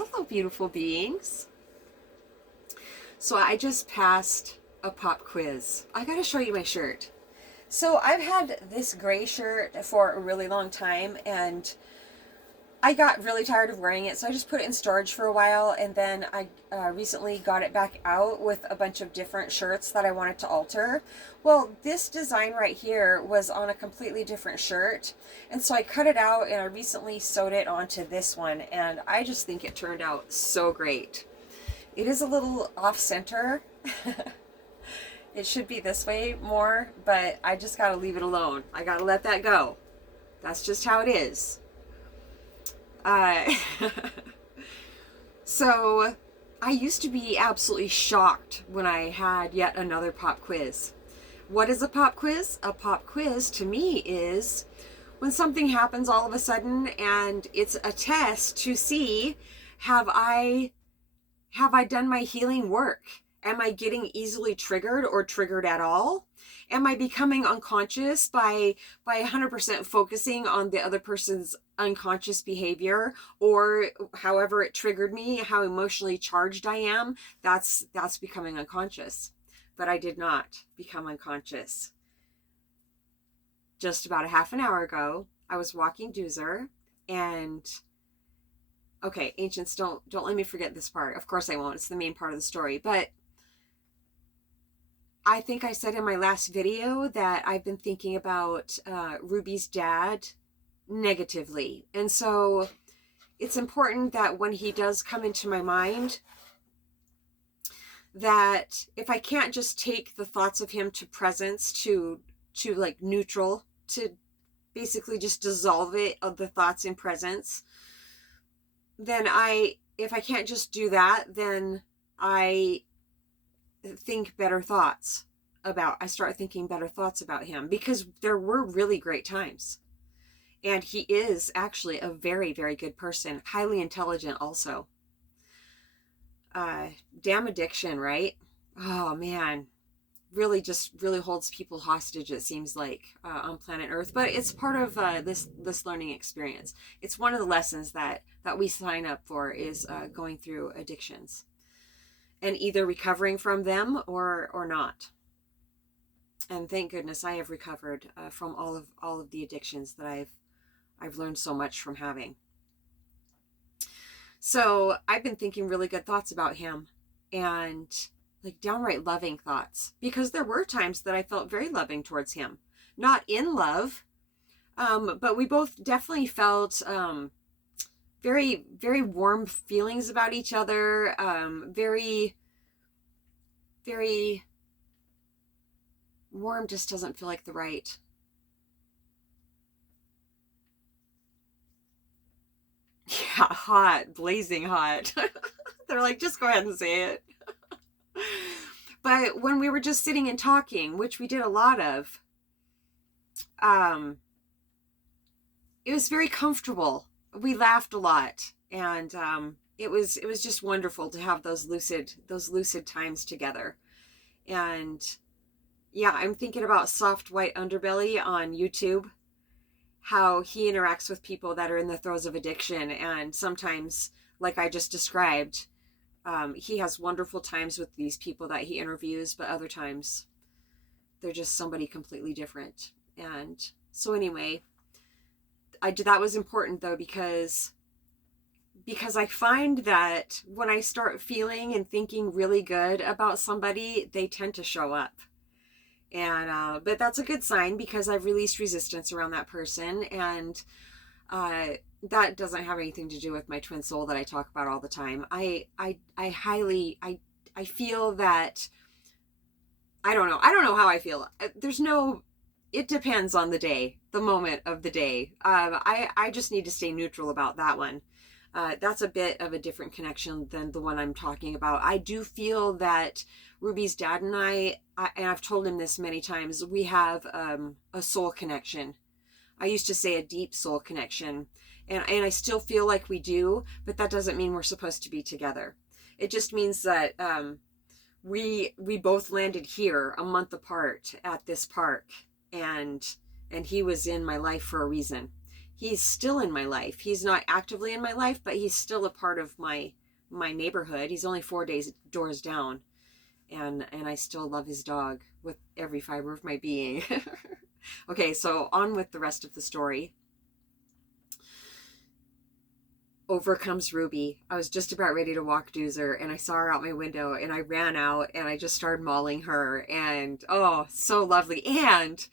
Hello, beautiful beings. So I just passed a pop quiz. I gotta show you my shirt. So I've had this gray shirt for a really long time, and I got really tired of wearing it, so I just put it in storage for a while, and then I recently got it back out with a bunch of different shirts that I wanted to alter. Well, this design right here was on a completely different shirt, and so I cut it out and I recently sewed it onto this one, and I just think it turned out so great. It is a little off center. It should be this way more, but I just gotta leave it alone. I gotta let that go. That's just how it is. Uh, so I used to be absolutely shocked when I had yet another pop quiz. What is a pop quiz? A pop quiz to me is when something happens all of a sudden and it's a test to see, have I done my healing work? Am I getting easily triggered or triggered at all? Am I becoming unconscious by 100% focusing on the other person's unconscious behavior, or however it triggered me, how emotionally charged I am? That's becoming unconscious. But I did not become unconscious. Just about a half an hour ago, I was walking Doozer, and okay, ancients, don't let me forget this part. Of course I won't. It's the main part of the story. But I think I said in my last video that I've been thinking about Ruby's dad negatively. And so it's important that when he does come into my mind, that if I can't just take the thoughts of him to presence, to like neutral, to basically just dissolve it of the thoughts in presence, then if I can't just do that, then I start thinking better thoughts about him, because there were really great times. And he is actually a very, very good person, highly intelligent also. Damn addiction, right? Oh man, really holds people hostage, it seems like, on planet Earth. But it's part of this learning experience. It's one of the lessons that we sign up for, is going through addictions and either recovering from them or not. And thank goodness I have recovered from all of the addictions that I've learned so much from having. So I've been thinking really good thoughts about him, and like downright loving thoughts, because there were times that I felt very loving towards him. Not in love, but we both definitely felt very, very warm feelings about each other. Very, very warm just doesn't feel like the right. Yeah, hot, blazing hot. They're like, just go ahead and say it. But when we were just sitting and talking, which we did a lot of, it was very comfortable. We laughed a lot, and it was just wonderful to have those lucid times together. And yeah, I'm thinking about Soft White Underbelly on YouTube, how he interacts with people that are in the throes of addiction, and sometimes, like I just described, he has wonderful times with these people that he interviews, but other times they're just somebody completely different. And so anyway, that was important though, because I find that when I start feeling and thinking really good about somebody, they tend to show up. And but that's a good sign, because I've released resistance around that person, and that doesn't have anything to do with my twin soul that I talk about all the time. I feel that I don't know how I feel. It depends on the day, the moment of the day. I just need to stay neutral about that one. That's a bit of a different connection than the one I'm talking about. I do feel that Ruby's dad and and I've told him this many times, we have a soul connection. I used to say a deep soul connection, and I still feel like we do, but that doesn't mean we're supposed to be together. It just means that we both landed here a month apart at this park, and he was in my life for a reason. he's still in my life. He's not actively in my life, but he's still a part of my neighborhood. He's only 4 doors down, and I still love his dog with every fiber of my being. Okay, so on with the rest of the story. Over comes Ruby. I was just about ready to walk Doozer, and I saw her out my window, and I ran out and I just started mauling her, and oh, so lovely. And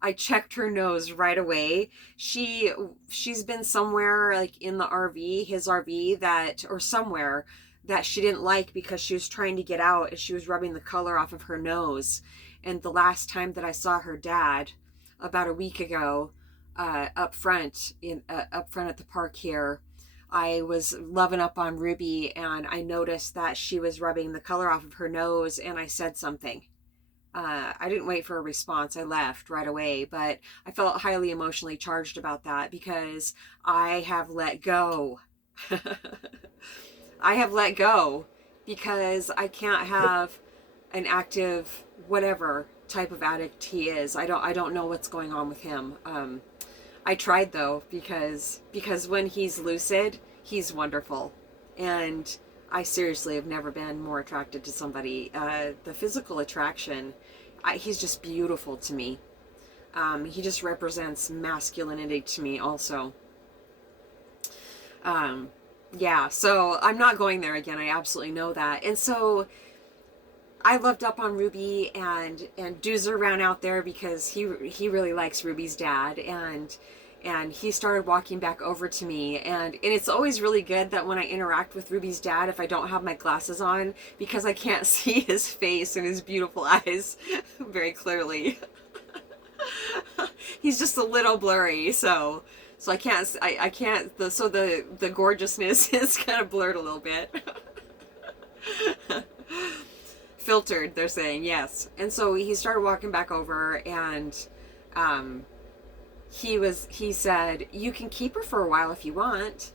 I checked her nose right away. She's been somewhere like in the RV, his RV, that, or somewhere that she didn't like, because she was trying to get out and she was rubbing the color off of her nose. And the last time that I saw her dad, about a week ago, up front at the park here, I was loving up on Ruby, and I noticed that she was rubbing the color off of her nose, and I said something. I didn't wait for a response. I left right away, but I felt highly emotionally charged about that, because I have let go. I have let go, because I can't have an active whatever type of addict he is. I don't know what's going on with him. I tried though, because when he's lucid, he's wonderful. And I seriously have never been more attracted to somebody. The physical attraction, he's just beautiful to me. He just represents masculinity to me also. Yeah, so I'm not going there again. I absolutely know that. And so I loved up on Ruby, and Doozer ran out there because he really likes Ruby's dad, and he started walking back over to me, and it's always really good that when I interact with Ruby's dad, if I don't have my glasses on, because I can't see his face and his beautiful eyes very clearly. He's just a little blurry, so I can't so the gorgeousness is kind of blurred a little bit. Filtered, they're saying, yes. And so he started walking back over, and he said, you can keep her for a while if you want.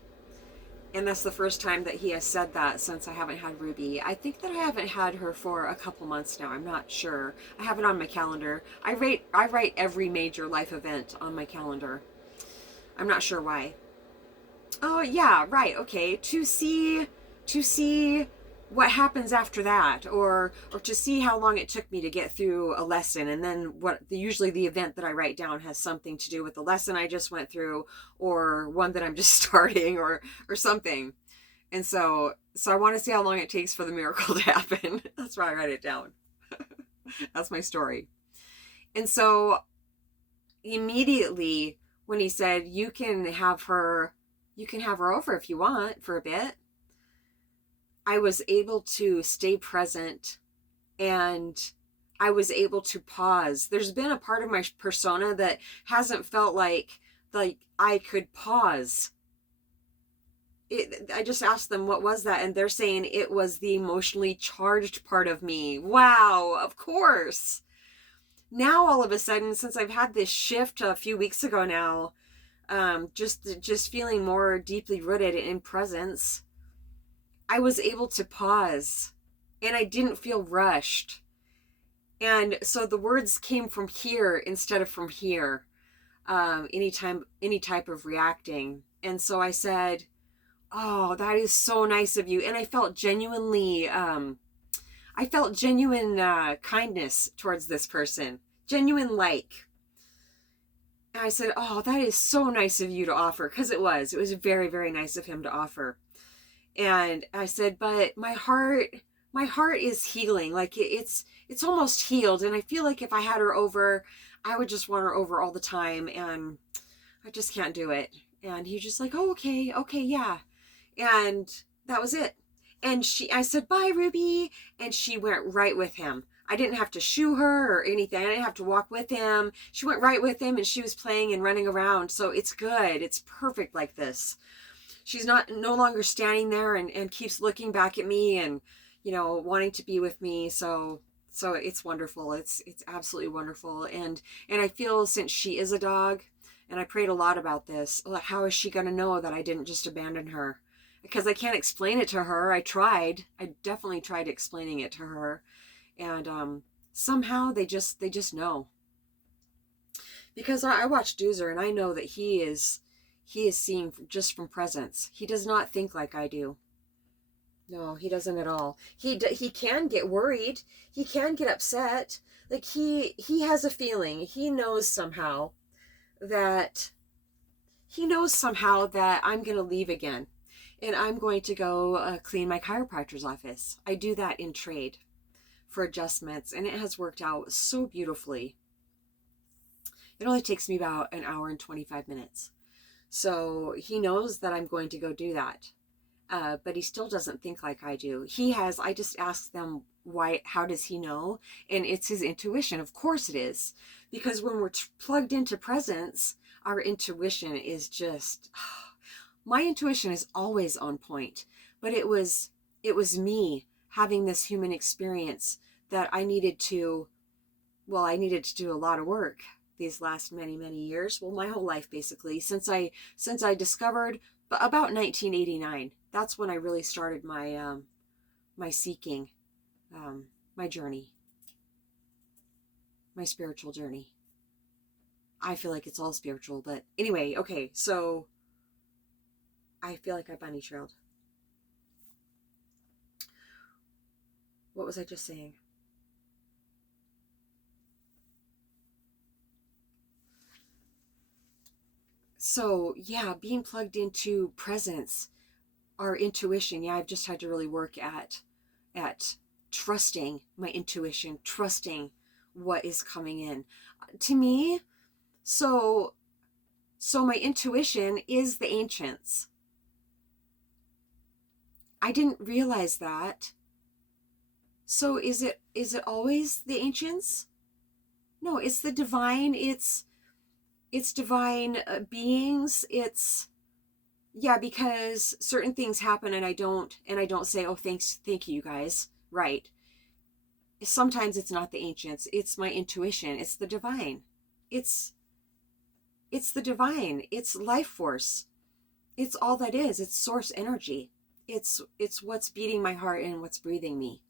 And that's the first time that he has said that since I haven't had Ruby. I think that I haven't had her for a couple months now. I'm not sure. I have it on my calendar. I write every major life event on my calendar. I'm not sure why. Oh yeah, right, okay. To see what happens after that, or to see how long it took me to get through a lesson, and then usually the event that I write down has something to do with the lesson I just went through, or one that I'm just starting, or something. And so I want to see how long it takes for the miracle to happen. That's why I write it down. That's my story. And so immediately when he said, you can have her over if you want for a bit, I was able to stay present, and I was able to pause. There's been a part of my persona that hasn't felt like I could pause. I just asked them, what was that? And they're saying it was the emotionally charged part of me. Wow, of course. Now all of a sudden, since I've had this shift a few weeks ago now, just feeling more deeply rooted in presence, I was able to pause, and I didn't feel rushed. And so the words came from here instead of from here, any type of reacting. And so I said, oh, that is so nice of you. And I felt genuine kindness towards this person, genuine like. And I said, oh, that is so nice of you to offer, because it was very, very nice of him to offer. And I said, but my heart is healing. Like it's almost healed. And I feel like if I had her over, I would just want her over all the time. And I just can't do it. And he just like, oh, okay, yeah. And that was it. And I said, bye, Ruby. And she went right with him. I didn't have to shoo her or anything. I didn't have to walk with him. She went right with him, and she was playing and running around. So it's good. It's perfect like this. She's no longer standing there and keeps looking back at me and, wanting to be with me. So it's wonderful. It's absolutely wonderful. And I feel, since she is a dog, and I prayed a lot about this, like, how is she going to know that I didn't just abandon her? Because I can't explain it to her. I definitely tried explaining it to her. And somehow they just know. Because I watch Doozer, and I know that he is he is seeing just from presence. He does not think like I do. No, he doesn't at all. He can get worried. He can get upset. Like he has a feeling. That he knows somehow that I'm going to leave again, and I'm going to go clean my chiropractor's office. I do that in trade for adjustments, and it has worked out so beautifully. It only takes me about an hour and 25 minutes. So he knows that I'm going to go do that. But he still doesn't think like I do. I just ask them why, how does he know? And it's his intuition. Of course it is. Because when we're plugged into presence, our intuition is just, my intuition is always on point. But it was me having this human experience that I needed to do a lot of work these last many, many years. Well, my whole life, basically, since I discovered, but about 1989, that's when I really started my my seeking, my journey, my spiritual journey. I feel like it's all spiritual, but anyway, okay, so I feel like I bunny trailed. What was I just saying? So yeah, being plugged into presence, our intuition. Yeah, I've just had to really work at trusting my intuition, trusting what is coming in to me. So my intuition is the ancients. I didn't realize that. So is it always the ancients? No, it's the divine. It's divine beings. It's, yeah, because certain things happen and I don't say, oh, thank you guys. Right. Sometimes it's not the ancients, it's my intuition, it's the divine. It's the divine. It's life force. It's all that is. It's source energy. It's what's beating my heart and what's breathing me.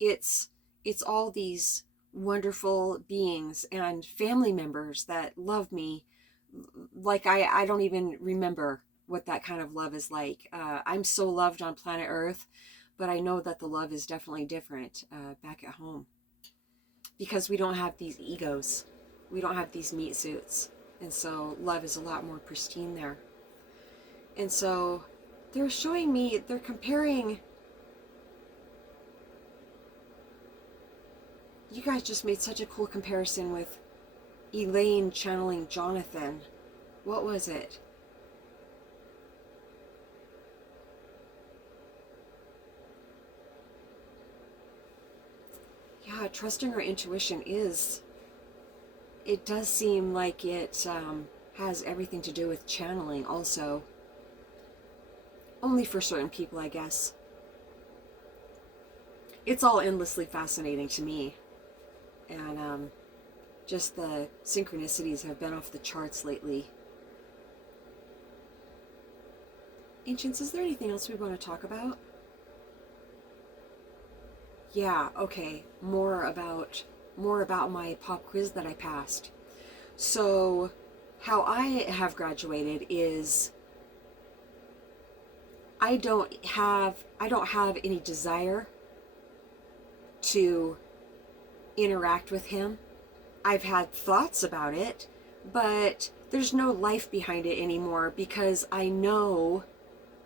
It's all these wonderful beings and family members that love me like I don't even remember what that kind of love is like. I'm so loved on planet Earth, but I know that the love is definitely different back at home, because we don't have these egos, we don't have these meat suits, and so love is a lot more pristine there. And so they're comparing. You guys just made such a cool comparison with Elaine channeling Jonathan. What was it? Yeah, trusting our intuition it does seem like it has everything to do with channeling also. Only for certain people, I guess. It's all endlessly fascinating to me. And just the synchronicities have been off the charts lately. Ancients, is there anything else we want to talk about? Yeah, okay. More about my pop quiz that I passed. So, how I have graduated is I don't have any desire to interact with him. I've had thoughts about it, but there's no life behind it anymore, because I know,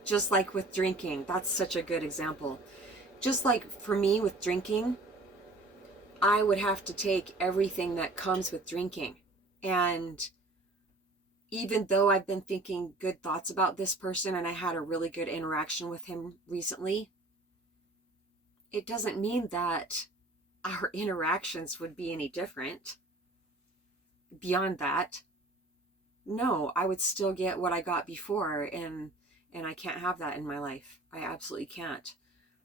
just like with drinking, that's such a good example. Just like for me with drinking, I would have to take everything that comes with drinking. And even though I've been thinking good thoughts about this person and I had a really good interaction with him recently, it doesn't mean that our interactions would be any different. Beyond that, no, I would still get what I got before, and I can't have that in my life. I absolutely can't.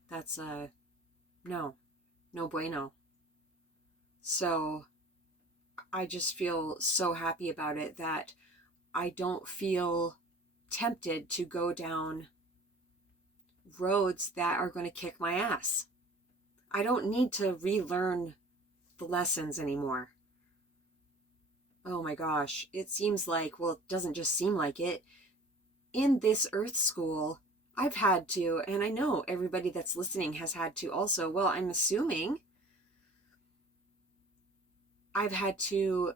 That's no bueno. So I just feel so happy about it that I don't feel tempted to go down roads that are going to kick my ass. I don't need to relearn the lessons anymore. oh my gosh, it seems like, well, it doesn't just seem like it. In this Earth School, I've had to, and I know everybody that's listening has had to also, well, I'm assuming I've had to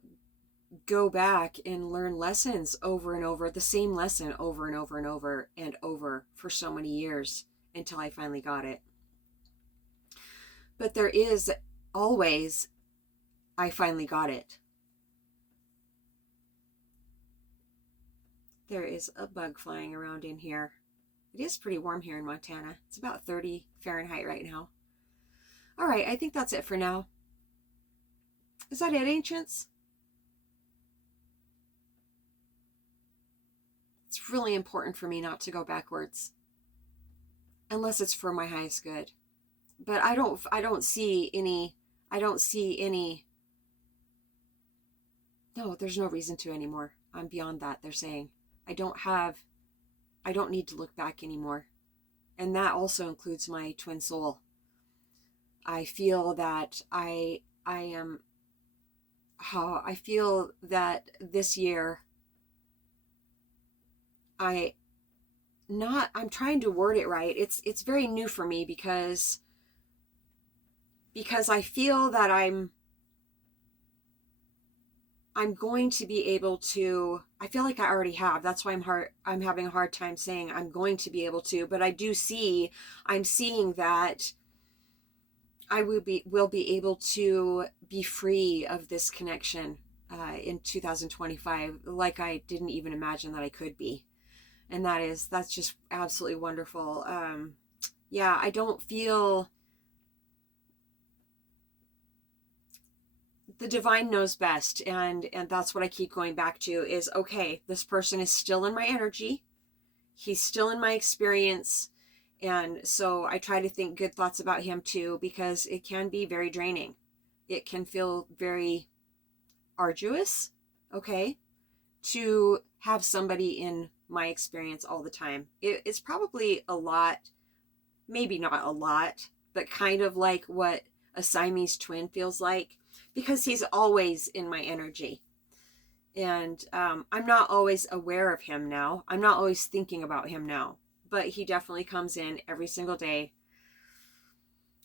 go back and learn lessons over and over, the same lesson over and over and over and over for so many years until I finally got it. But there is always, I finally got it. There is a bug flying around in here. It is pretty warm here in Montana. It's about 30 Fahrenheit right now. All right, I think that's it for now. Is that it, Ancients? It's really important for me not to go backwards, unless it's for my highest good. But I don't see any, no, there's no reason to anymore. I'm beyond that, they're saying. I don't need to look back anymore. And that also includes my twin soul. I feel that I feel that this year I'm trying to word it right. It's very new for me because I feel that I'm going to be able to, I feel like I already have. That's why I'm having a hard time saying I'm going to be able to, but I'm seeing that I will be able to be free of this connection in 2025, like I didn't even imagine that I could be. And that's just absolutely wonderful. Yeah, I don't feel, the divine knows best, and that's what I keep going back to is, okay, this person is still in my energy, he's still in my experience, and so I try to think good thoughts about him too, because it can be very draining. It can feel very arduous, okay, to have somebody in my experience all the time. It's probably a lot, maybe not a lot, but kind of like what a Siamese twin feels like, because he's always in my energy. And I'm not always aware of him now. I'm not always thinking about him now, but he definitely comes in every single day,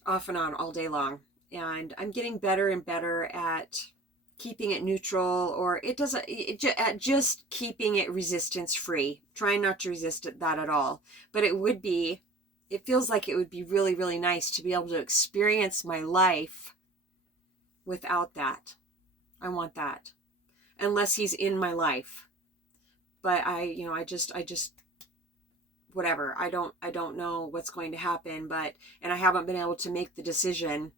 off and on, all day long. And I'm getting better and better at keeping it neutral, or at just keeping it resistance free, trying not to resist that at all. But it feels like it would be really, really nice to be able to experience my life without that. I want that, unless he's in my life. But I just whatever. I don't know what's going to happen, and I haven't been able to make the decision.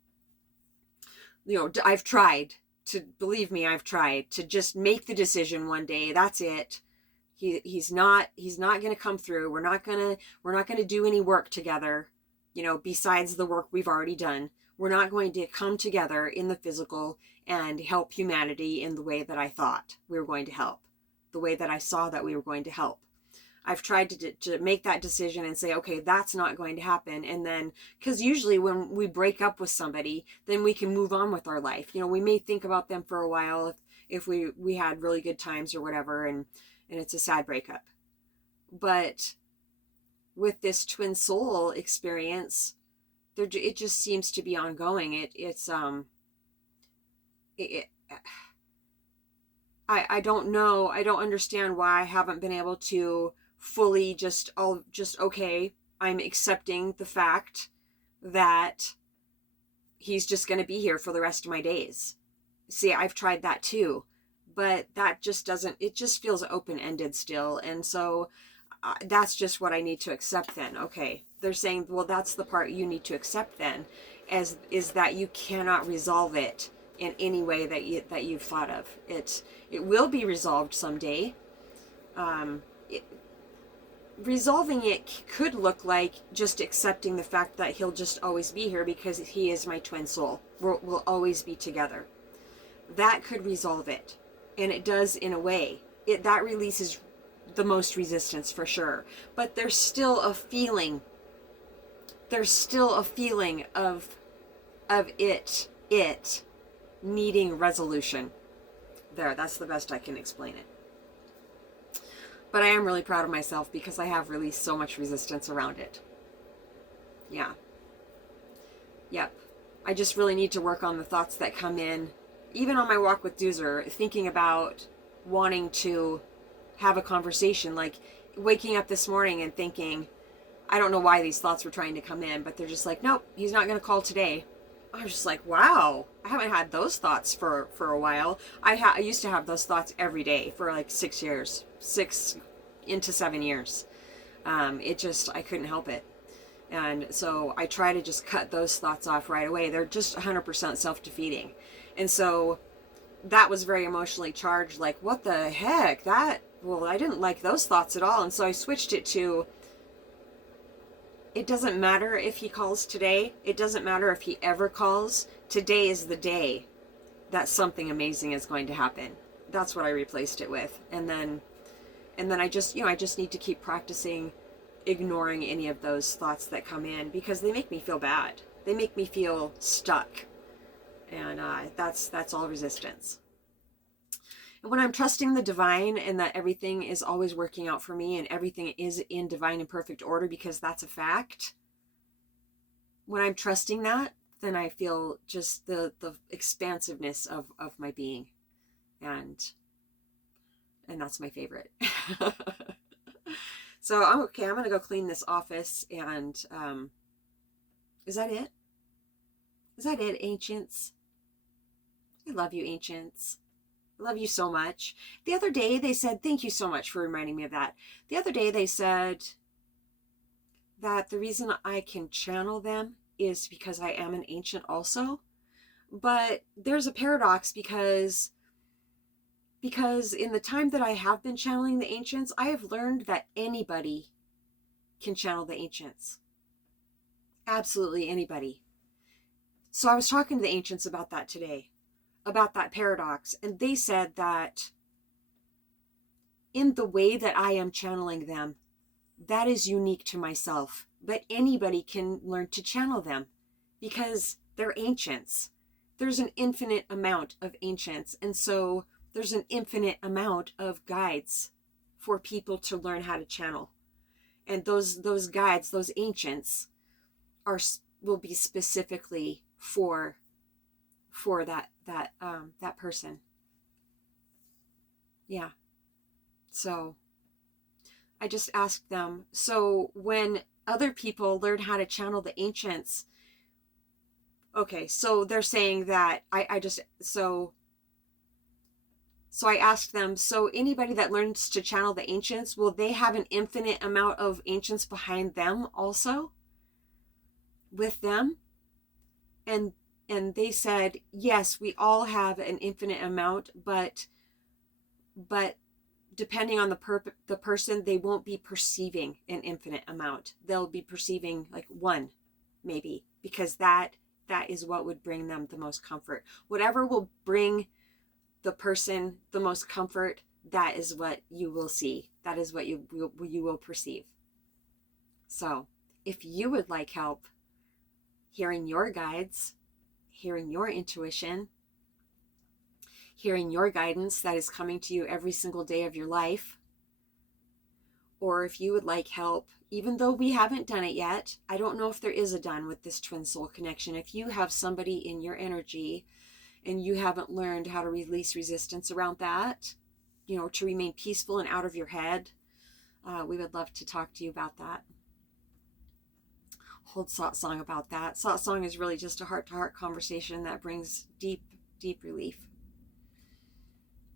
I've tried to, believe me, I've tried to just make the decision one day. That's it. He's not going to come through. We're not going to do any work together, besides the work we've already done. We're not going to come together in the physical and help humanity in the way that I thought we were going to help, the way that I saw that we were going to help. I've tried to make that decision and say, okay, that's not going to happen. And then, because usually when we break up with somebody, then we can move on with our life. We may think about them for a while if we had really good times or whatever, and it's a sad breakup. But with this twin soul experience, it just seems to be ongoing. I don't know. I don't understand why I haven't been able to fully okay, I'm accepting the fact that he's just going to be here for the rest of my days. See, I've tried that too, but that just doesn't, it just feels open-ended still. And so that's just what I need to accept then. Okay, they're saying, well, that's the part you need to accept then, is that you cannot resolve it in any way that you've thought of. It will be resolved someday. Resolving it could look like just accepting the fact that he'll just always be here because he is my twin soul. We'll always be together. That could resolve it, and it does in a way. That releases the most resistance for sure. But there's still a feeling. There's still a feeling of it needing resolution. There, that's the best I can explain it. But I am really proud of myself because I have released so much resistance around it. Yeah. Yep. I just really need to work on the thoughts that come in, even on my walk with Doozer, thinking about wanting to have a conversation, like waking up this morning and thinking, I don't know why these thoughts were trying to come in, but they're just like, nope, he's not going to call today. I was just like, wow, I haven't had those thoughts for a while. I used to have those thoughts every day for like 6 years, 6 into 7 years. I couldn't help it. And so I try to just cut those thoughts off right away. They're just 100% self-defeating. And so that was very emotionally charged. Like, what the heck? I didn't like those thoughts at all. And so I switched it to, it doesn't matter if he calls today. It doesn't matter if he ever calls. Today is the day that something amazing is going to happen. That's what I replaced it with. And then I just need to keep practicing ignoring any of those thoughts that come in, because they make me feel bad. They make me feel stuck. And that's all resistance. And when I'm trusting the divine and that everything is always working out for me and everything is in divine and perfect order, because that's a fact, when I'm trusting that, then I feel just the expansiveness of my being. And that's my favorite. So I'm okay. I'm going to go clean this office. And is that it? Is that it, ancients? I love you, ancients. I love you so much. The other day they said, thank you so much for reminding me of that. The other day they said that the reason I can channel them is because I am an ancient also. But there's a paradox, because in the time that I have been channeling the ancients, I have learned that anybody can channel the ancients. Absolutely anybody. So I was talking to the ancients about that today, about that paradox, and they said that in the way that I am channeling them, that is unique to myself, but anybody can learn to channel them because they're ancients. There's an infinite amount of ancients, and so there's an infinite amount of guides for people to learn how to channel. And those guides, those ancients, will be specifically for that person. Yeah. So I just asked them, so when other people learn how to channel the ancients, okay, so they're saying that so I asked them, so anybody that learns to channel the ancients, will they have an infinite amount of ancients behind them also? With them? And they said, yes, we all have an infinite amount, but depending on the person, they won't be perceiving an infinite amount. They'll be perceiving like one, maybe, because that is what would bring them the most comfort. Whatever will bring the person the most comfort, that is what you will see. That is what you will perceive. So if you would like help hearing your guides, hearing your intuition, hearing your guidance that is coming to you every single day of your life, or if you would like help, even though we haven't done it yet, I don't know if there is a done with this twin soul connection. If you have somebody in your energy and you haven't learned how to release resistance around that, to remain peaceful and out of your head, we would love to talk to you about that. Hold satsang about that. Satsang is really just a heart-to-heart conversation that brings deep, deep relief.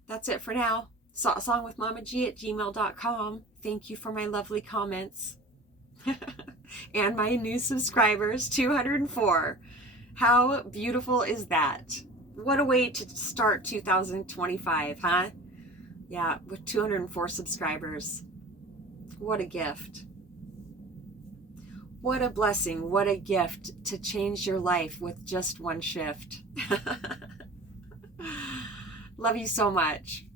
That's it for now. Satsangwithmamaji@gmail.com. Thank you for my lovely comments. And my new subscribers, 204. How beautiful is that? What a way to start 2025, huh? Yeah, with 204 subscribers. What a gift. What a blessing. What a gift to change your life with just one shift. Love you so much.